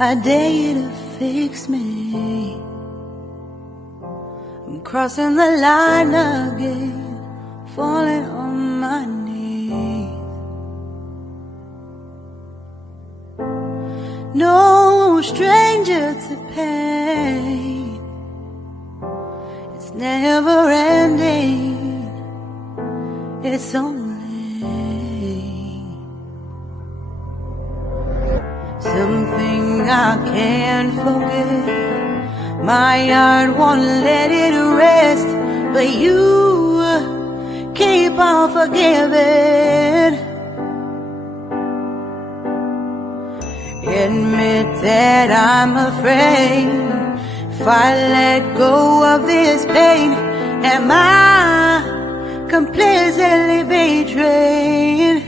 I dare you to fix me. I'm crossing the line again, falling on my knees. No stranger to pain, it's never ending, it's only something I can't forget. My heart won't let it rest, but you keep on forgiving. Admit that I'm afraid. If I let go of this pain, am I completely betrayed?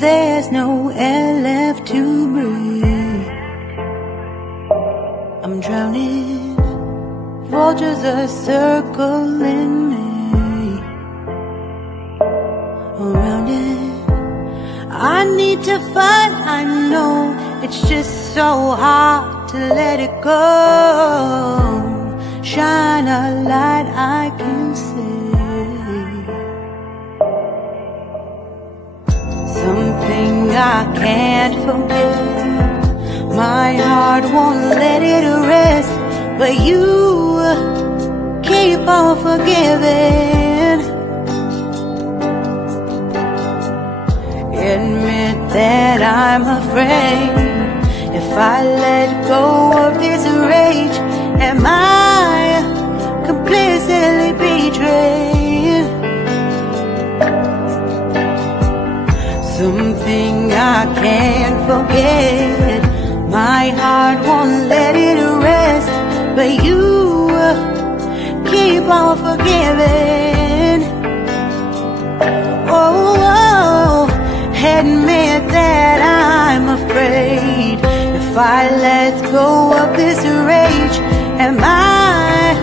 There's no air left to breathe. I'm drowning, vultures are circling me. Around it, I need to fight, I know it's just so hard to let it go. Shine a light I can see, something I can't forget. My heart won't let it rest, but you keep on forgiving. Admit that I'm afraid. If I let go of this rage, am I completely betrayed? Something I can't forget. My heart won't let it rest, but you keep on forgiving. Oh, admit that I'm afraid. If I let go of this rage, am I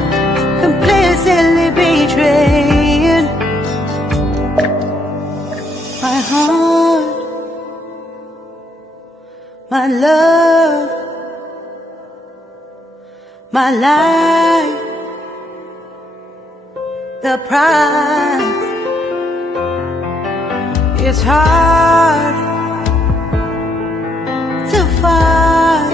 completely betrayed? My heart, my love, my life, the price. It's hard to fight,